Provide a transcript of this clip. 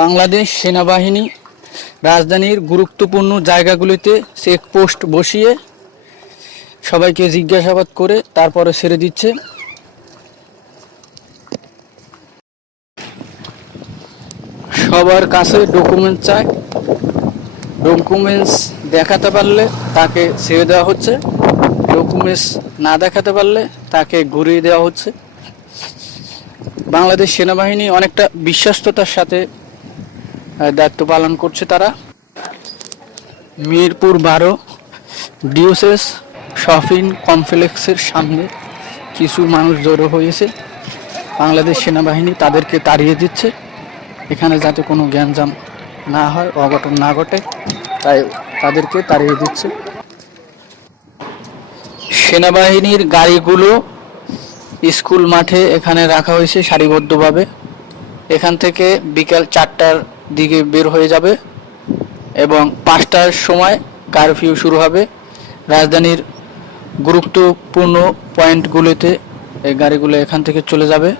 বাংলাদেশ সেনাবাহিনী রাজধানীর গুরুত্বপূর্ণ জায়গাগুলিতে চেকপোস্ট বসিয়ে সবাইকে জিজ্ঞাসাবাদ করে তারপরে ছেড়ে দিচ্ছে। সবার কাছে ডকুমেন্ট চায়। ডকুমেন্টস দেখাতে পারলে তাকে ছেড়ে দেওয়া হচ্ছে। ডকুমেন্টস না দেখাতে পারলে তাকে ঘুরিয়ে দেওয়া হচ্ছে। বাংলাদেশ সেনাবাহিনী অনেকটা বিশ্বস্ততার সাথে দায়িত্ব পালন করছে তারা। মিরপুর বারো ডিওসেস শপিং কমপ্লেক্সের সামনে কিছু মানুষ জড়ো হয়েছে। বাংলাদেশ সেনাবাহিনী তাদেরকে তাড়িয়ে দিচ্ছে। এখানে যাতে কোনো জ্ঞানজাম না হয়, অঘটন না ঘটে, তাই তাদেরকে তাড়িয়ে দিচ্ছে। সেনাবাহিনীর গাড়িগুলো স্কুল মাঠে এখানে রাখা হয়েছে সারিবদ্ধভাবে। এখান থেকে বিকাল চারটার দিকে বের হয়ে যাবে এবং পাঁচটার সময় কারফিউ শুরু হবে। রাজধানীর গুরুত্বপূর্ণ পয়েন্টগুলোতে এই গাড়িগুলো এখান থেকে চলে যাবে।